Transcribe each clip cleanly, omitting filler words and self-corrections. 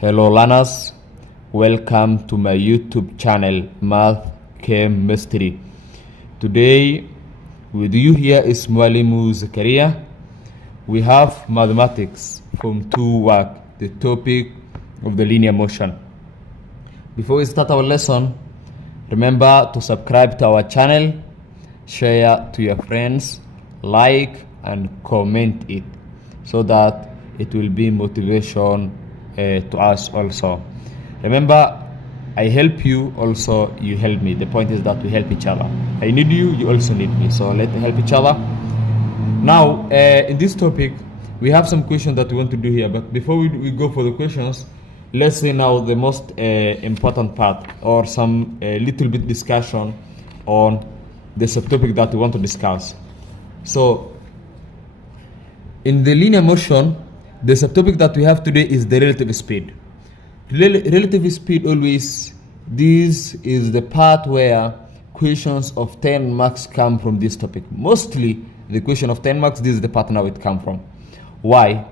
Hello learners, welcome to my YouTube channel Math Chemistry. Today with you here is Mwalimu Zakaria. We have mathematics from 2 work, the topic of the linear motion. Before we start our lesson, remember to subscribe to our channel, share to your friends, like and comment it so that it will be motivation to us also. Remember, I help you, also you help me. The point is that we help each other. I need you, you also need me. So let's help each other. Now, in this topic, we have some questions that we want to do here. But before we go for the questions, let's see now the most important part, or some little bit discussion on the subtopic that we want to discuss. So, in the linear motion, the subtopic that we have today is the relative speed. Relative speed always, this is the part where questions of 10 marks come from this topic. Mostly the question of 10 marks, this is the part now it come from. Why?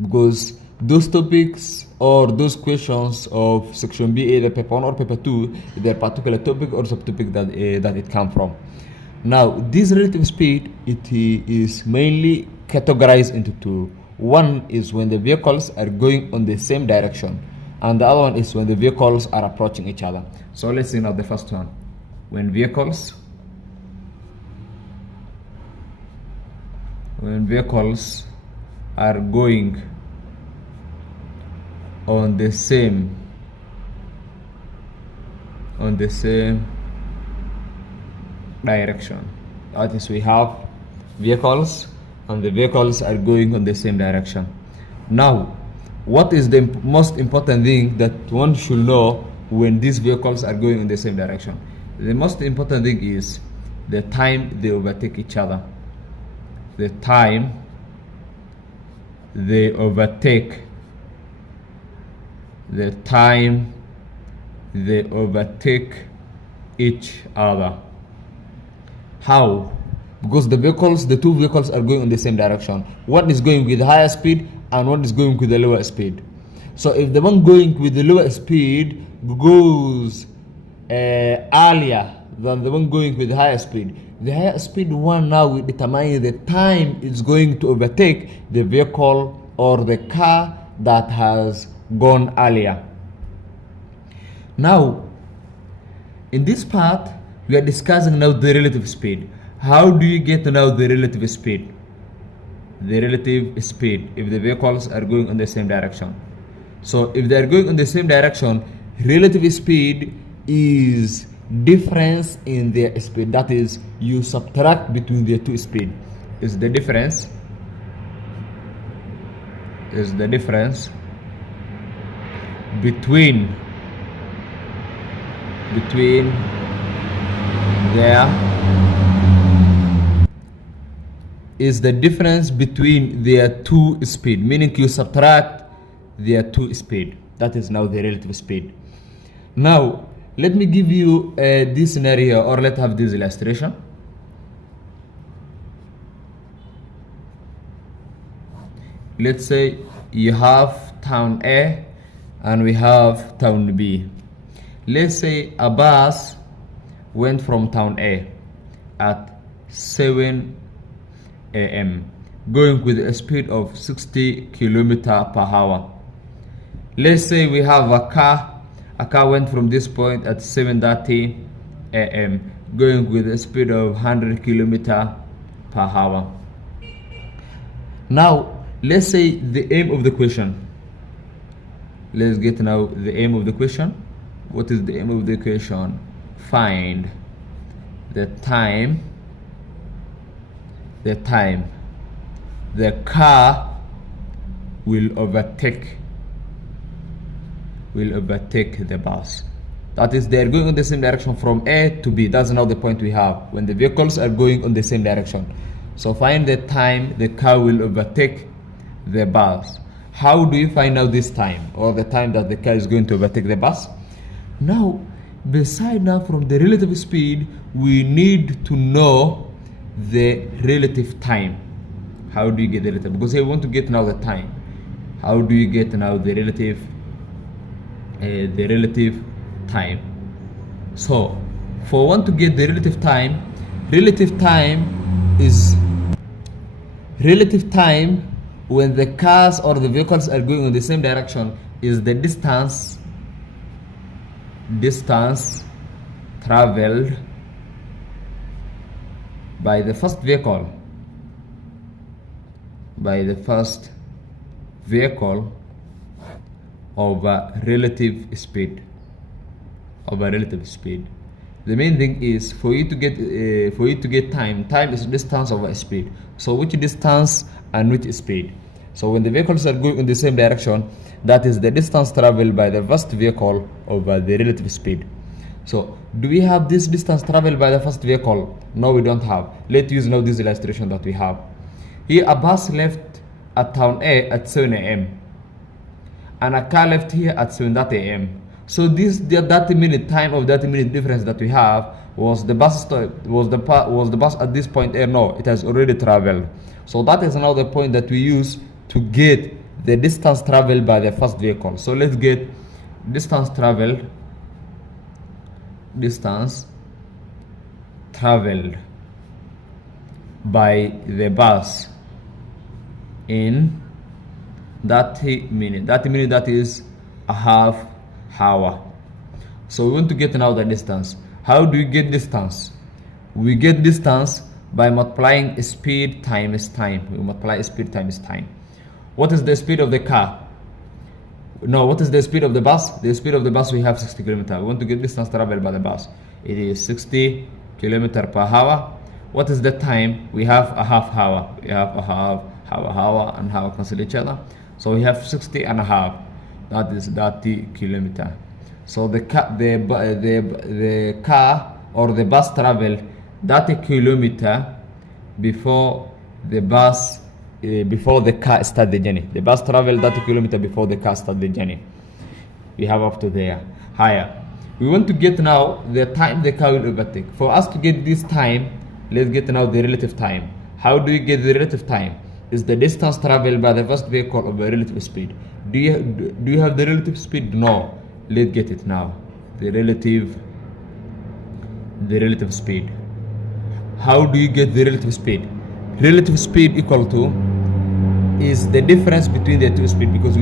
Because those topics or those questions of section B, either paper 1 or paper 2, the particular topic or subtopic that it come from. Now, this relative speed, it is mainly categorized into two. One is when the vehicles are going on the same direction, and the other one is when the vehicles are approaching each other. So let's see now the first one. When vehicles are going on the same direction. That is, we have vehicles and the vehicles are going on the same direction. Now, what is the most important thing that one should know when these vehicles are going in the same direction? The most important thing is the time they overtake each other. The time they overtake. The time they overtake each other. How? Because the two vehicles are going in the same direction. One is going with higher speed and one is going with the lower speed. So if the one going with the lower speed goes earlier than the one going with the higher speed, the higher speed one now will determine the time it's going to overtake the vehicle or the car that has gone earlier. Now, in this part, we are discussing now the relative speed. How do you get now the relative speed? The relative speed if the vehicles are going in the same direction. So if they are going in the same direction, relative speed is difference in their speed. That is, you subtract between the two speed. Is the difference between their two speed, meaning you subtract their two speed. That is now the relative speed. Now, let me give you this scenario, or let's have this illustration. Let's say you have town A and we have town B. Let's say a bus went from town A at 7 a.m. going with a speed of 60 km per hour. Let's say we have a car went from this point at 7:30 a.m. going with a speed of 100 km per hour. Now, let's say the aim of the question. Let's get now the aim of the question. What is the aim of the question? Find the time the car will overtake the bus. That is, they are going in the same direction from A to B. That's now the point we have, when the vehicles are going in the same direction. So find the time the car will overtake the bus. How do you find out this time, or the time that the car is going to overtake the bus? Now, beside now from the relative speed, we need to know the relative time. How do you get the relative? Because I want to get now the time. How do you get now the relative time? So for one to get the relative time is relative time when the cars or the vehicles are going in the same direction is the distance traveled by the first vehicle over relative speed. The main thing is for you to get time is distance over speed. So which distance and which speed? So when the vehicles are going in the same direction, that is the distance traveled by the first vehicle over the relative speed. So do we have this distance traveled by the first vehicle? No, we don't have. Let's use now this illustration that we have. Here a bus left at town A at 7 a.m. and a car left here at 7:30 a.m. So this the 30-minute time of 30-minute difference that we have was the bus at this point here? No, it has already traveled. So that is now the point that we use to get the distance traveled by the first vehicle. So let's get distance traveled by the bus in 30 minutes. 30 minutes, that is a half hour. So we want to get now the distance. How do we get distance? We get distance by multiplying speed times time. We multiply speed times time. What is the speed of the car? No, what is the speed of the bus? The speed of the bus, we have 60 kilometers. We want to get distance traveled by the bus. It is 60 kilometers per hour. What is the time? We have a half hour. We have a hour and hour cancel each other. So we have 60 and a half. That is 30 kilometers. So the car or the bus traveled 30 kilometers before the car start the journey. The bus traveled 30 kilometers before the car start the journey. We have up to there. Higher. We want to get now the time the car will overtake. For us to get this time, let's get now the relative time. How do you get the relative time? Is the distance traveled by the first vehicle over relative speed. Do you have the relative speed? No. Let's get it now. The relative speed. How do you get the relative speed? Relative speed equal to is the difference between the two speeds, because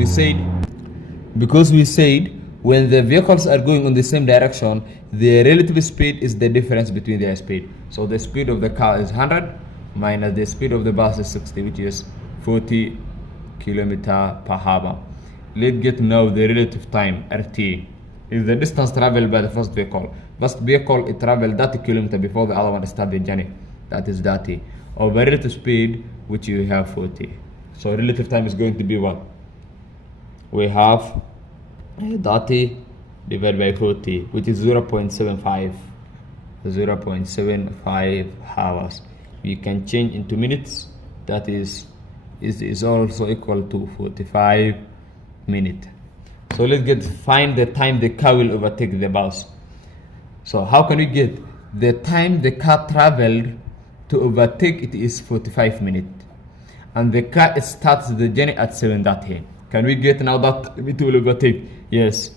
we said when the vehicles are going in the same direction, the relative speed is the difference between their speed. So the speed of the car is 100 minus the speed of the bus is 60, which is 40 kilometers per hour. Let's get now the relative time. RT is the distance traveled by the first vehicle. First vehicle, it traveled 30 kilometers before the other one started the journey. That is 30. Over relative speed, which you have 40. So relative time is going to be what? We have 30 divided by 40, which is 0.75 hours. We can change into minutes. That is also equal to 45 minutes. So let's find the time the car will overtake the bus. So how can we get the time the car traveled to overtake? It is 45 minutes, and the car starts the journey at 7:30. Can we get now that it will overtake? Yes,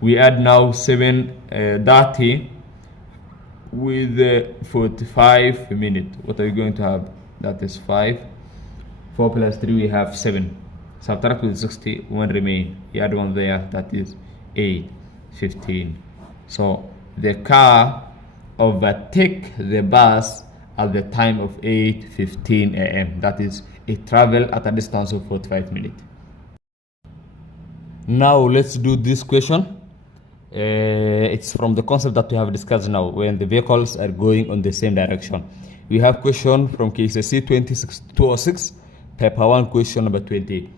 we add now 7:30 with 45 minutes. What are we going to have? That is 5. 4 plus 3, we have 7. Subtract with 60, 1 remain. You add 1 there, that is 8, 15. So the car overtake the bus at the time of 8:15 a.m. That is, it traveled at a distance of 45 minutes. Now let's do this question. It's from the concept that we have discussed now, when the vehicles are going on the same direction. We have question from KCSE 206, paper 1, question number 20.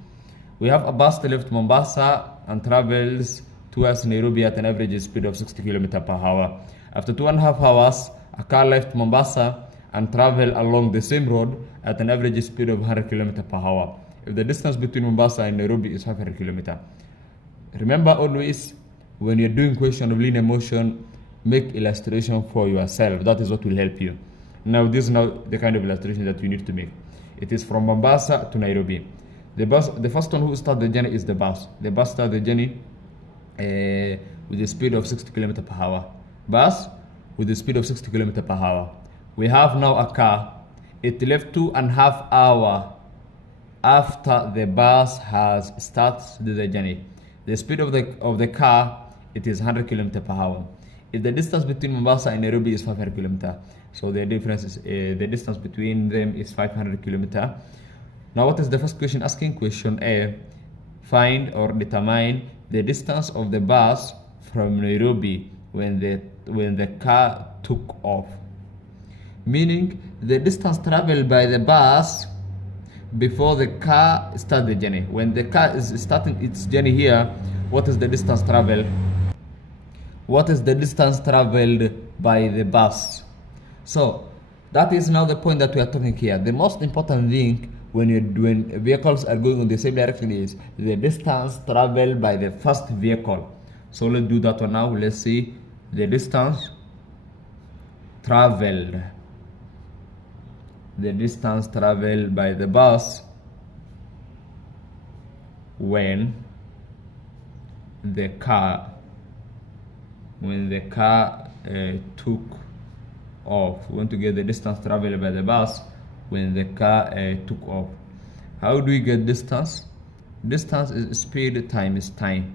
We have a bus that left Mombasa and travels towards Nairobi at an average speed of 60 kilometers per hour. After 2.5 hours, a car left Mombasa and traveled along the same road at an average speed of 100 kilometers per hour. If the distance between Mombasa and Nairobi is 500 kilometers. Remember always, when you're doing question of linear motion, make illustration for yourself. That is what will help you. Now this is now the kind of illustration that you need to make. It is from Mombasa to Nairobi. The first one who start the journey is the bus. The bus start the journey with the speed of 60 km per hour. Bus with the speed of 60 km per hour. We have now a car. It left 2.5 hours after the bus has started the journey. The speed of the car, it is 100 km per hour. If the distance between Mombasa and Nairobi is 500 km, so the difference is the distance between them is 500 km. Now, what is the first question asking? Question A: find or determine the distance of the bus from Nairobi when the car took off. Meaning the distance traveled by the bus before the car started the journey. When the car is starting its journey here, what is the distance traveled? What is the distance traveled by the bus? So that is now the point that we are talking here. The most important thing when vehicles are going in the same direction is the distance traveled by the first vehicle. So let's do that one now. Let's see the distance traveled. The distance traveled by the bus when the car took off. We want to get the distance traveled by the bus when the car took off. How do we get distance? Distance is speed times time.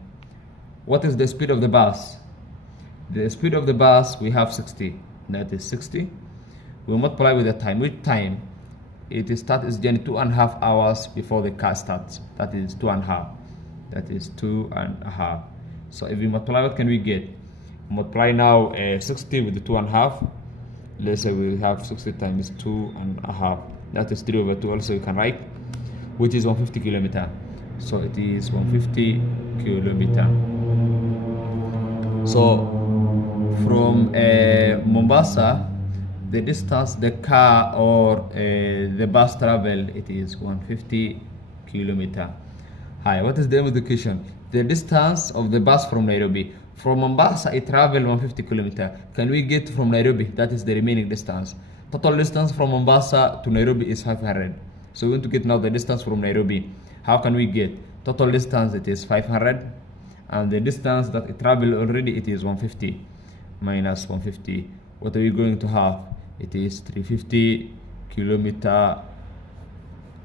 What is the speed of the bus? The speed of the bus, we have 60. That is 60. We multiply with the time. Which time? It starts its journey 2.5 hours before the car starts. That is 2.5. That is 2.5. So if we multiply, what can we get? Multiply now 60 with the 2.5. Let's say we have 60 times 2.5. That is 3/2. Also, you can write, which is 150 km. So it is 150 km. So from Mombasa, the distance the car or the bus traveled, it is 150 km. Hi, what is the aim of the question? The distance of the bus from Nairobi. From Mombasa, it traveled 150 km. Can we get from Nairobi? That is the remaining distance. Total distance from Mombasa to Nairobi is 500. So we want to get now the distance from Nairobi. How can we get? Total distance, it is 500. And the distance that it traveled already, it is 150. Minus 150. What are we going to have? It is 350 km.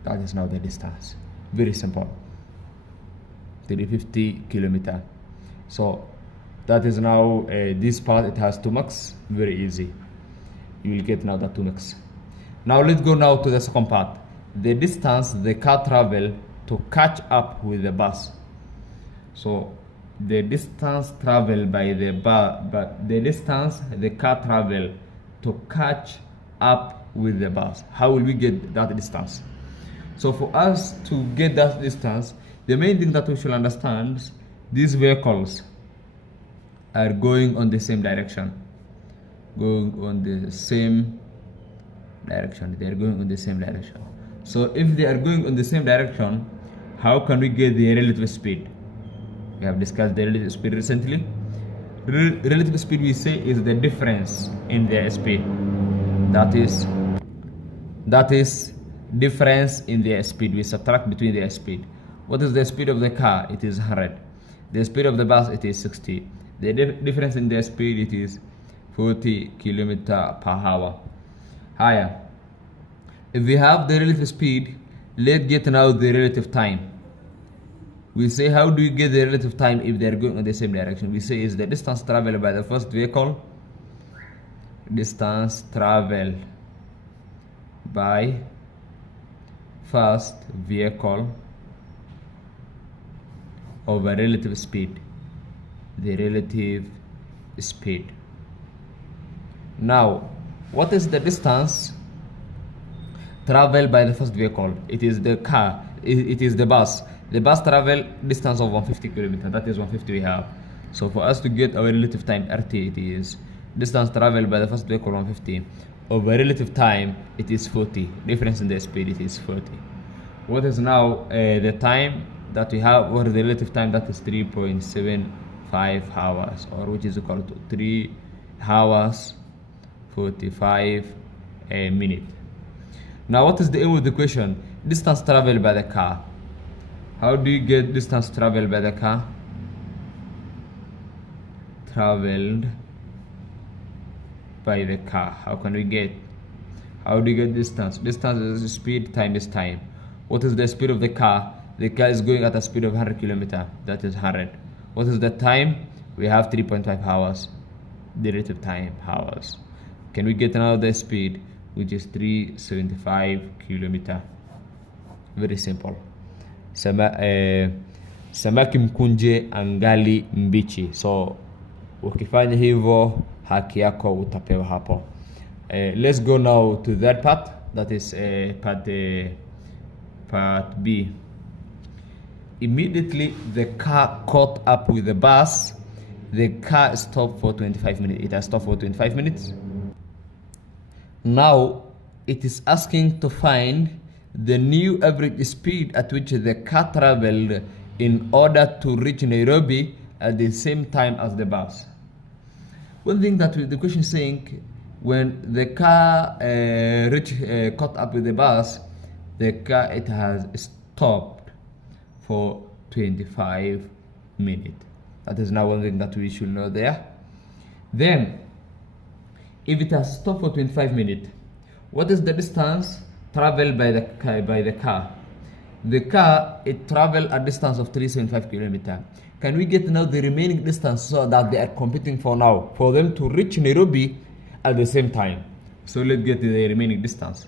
That is now the distance. Very simple. 350 km. So that is now this part, it has 2 marks. Very easy. You will get now the 2 marks. Now let's go now to the second part. The distance the car traveled to catch up with the bus. So the distance traveled by the bus, but the distance the car traveled to catch up with the bus. How will we get that distance? So for us to get that distance, the main thing that we should understand is these vehicles are going on the same direction. Going on the same direction. They are going on the same direction. So if they are going on the same direction, how can we get the relative speed? We have discussed the relative speed recently. Relative speed, we say, is the difference in their speed. That is difference in their speed. We subtract between their speed. What is the speed of the car? It is 100. The speed of the bus, it is 60. The difference in their speed, it is 40 km per hour. Higher. If we have the relative speed, let's get now the relative time. We say, how do you get the relative time if they are going in the same direction? We say is the distance traveled by the first vehicle. Distance traveled by first vehicle over relative speed. The relative speed. Now, what is the distance traveled by the first vehicle? It is the car. It is the bus. The bus travel distance of 150 km. That is 150 we have. So for us to get our relative time, RT, it is distance traveled by the first vehicle 150 over relative time, it is 40. Difference in the speed, it is 40. What is now the time that we have, or the relative time? That is 3.75 hours, or which is equal to 3 hours 45 minutes. Now what is the aim of the question? Distance traveled by the car. How do you get distance traveled by the car? Traveled by the car. How can we get? How do you get distance? Distance is speed, time is time. What is the speed of the car? The car is going at a speed of 100 kilometers. That is 100. What is the time? We have 3.5 hours. The relative time, hours. Can we get now the speed, which is 375 kilometers? Very simple. Samaki mkunje angali mbichi. So ukifanya hivyo haki yako utapewa hapo. Let's go now to that part. That is part B. Immediately the car caught up with the bus. The car stopped for 25 minutes. It has stopped for 25 minutes. Now it is asking to find the new average speed at which the car traveled in order to reach Nairobi at the same time as the bus. One thing that the question is saying, when the car caught up with the bus, the car it has stopped for 25 minutes. That is now one thing that we should know there. Then, if it has stopped for 25 minutes, what is the distance traveled by the car? The car, it traveled a distance of 375 kilometers. Can we get now the remaining distance so that they are competing for now, for them to reach Nairobi at the same time? So let's get the remaining distance.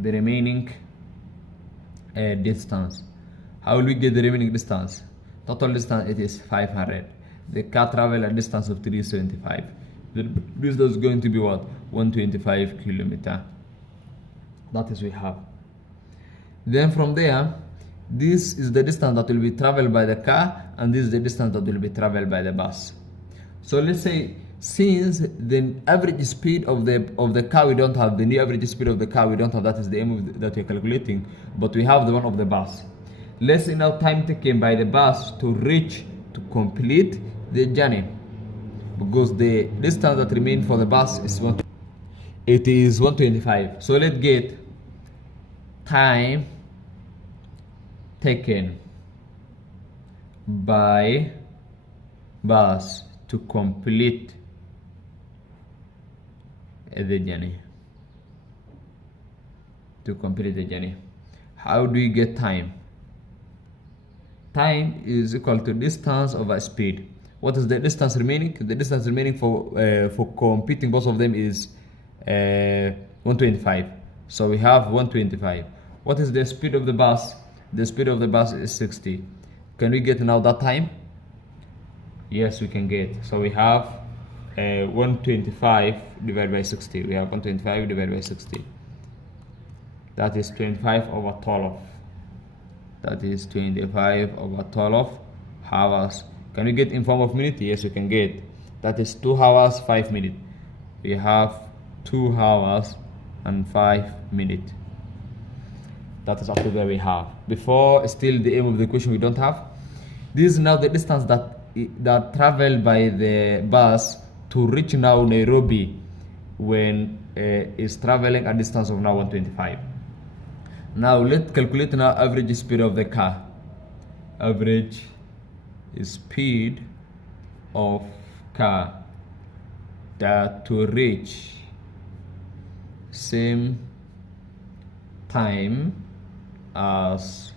The remaining distance. How will we get the remaining distance? Total distance, it is 500. The car traveled a distance of 375. The distance is going to be what? 125 kilometers. That is we have. Then from there, this is the distance that will be traveled by the car, and this is the distance that will be traveled by the bus. So let's say, since the average speed of the car we don't have, the new average speed of the car we don't have, that is the aim that we're calculating, but we have the one of the bus. Let's see now time taken by the bus to complete the journey, because the distance that remains for the bus is 125. So let's get time taken by bus to complete the journey. To complete the journey. How do you get time? Time is equal to distance over speed. What is the distance remaining? The distance remaining for competing both of them is 125. So we have 125. What is the speed of the bus? The speed of the bus is 60. Can we get now that time? Yes, we can get. So we have 125 divided by 60. We have 125 divided by 60. That is 25 over 12. That is 25 over 12 hours. Can we get in form of minute? Yes, we can get. That is 2 hours, 5 minutes. We have 2 hours and 5 minutes. That is up to where we have. Before, still the aim of the question we don't have. This is now the distance that traveled by the bus to reach now Nairobi when is traveling a distance of now 125. Now let's calculate now average speed of the car. Average speed of car that to reach same time as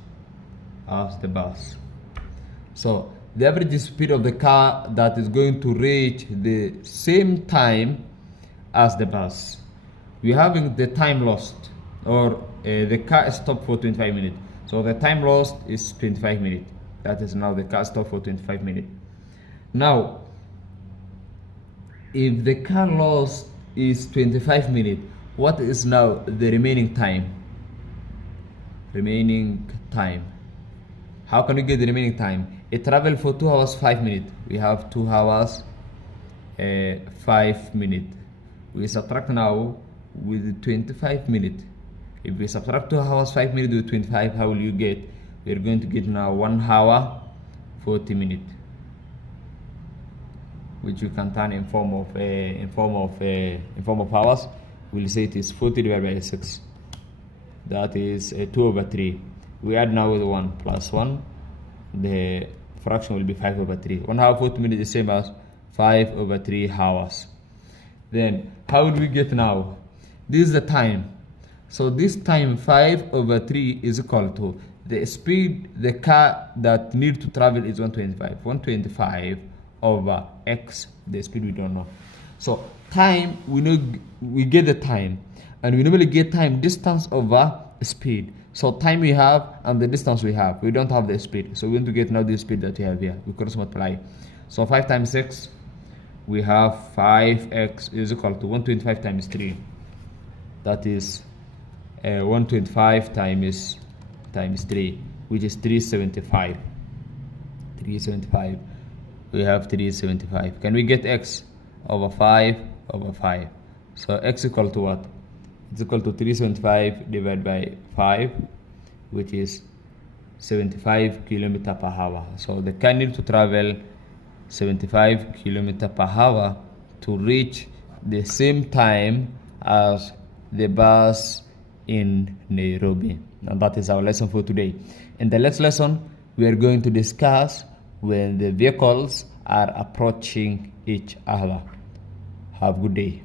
the bus. So the average speed of the car that is going to reach the same time as the bus. We're having the time lost, or the car stopped for 25 minutes. So the time lost is 25 minutes. That is now the car stopped for 25 minutes. Now, if the car lost is 25 minutes, what is now the remaining time? Remaining time. How can we get the remaining time? It traveled for 2 hours 5 minutes. We have 2 hours 5 minutes. We subtract now with 25 minutes. If we subtract 2 hours 5 minutes with 25, how will you get? We're going to get now 1 hour 40 minutes, which you can turn in form of hours. We'll say it is 40 divided by 6. That is 2 over 3. We add now with 1 plus 1. The fraction will be 5 over 3. 1 hour 40 minutes is the same as 5 over 3 hours. Then how do we get now? This is the time. So this time 5 over 3 is equal to the speed the car that need to travel is 125. 125 over x, the speed we don't know. So time, we know, we get the time, and we normally get time distance over speed. So time we have and the distance we have. We don't have the speed, so we want to get now the speed that we have here. We cross multiply. So 5 times 6, we have 5x is equal to 125 times 3. That is 125 times 3, which is 375. 375. We have 375. Can we get x over 5 over 5? So x equal to what? It's equal to 375 divided by 5, which is 75 kilometer per hour. So the car need to travel 75 kilometer per hour to reach the same time as the bus in Nairobi. And that is our lesson for today. In the next lesson, we are going to discuss when the vehicles are approaching each other. Have a good day.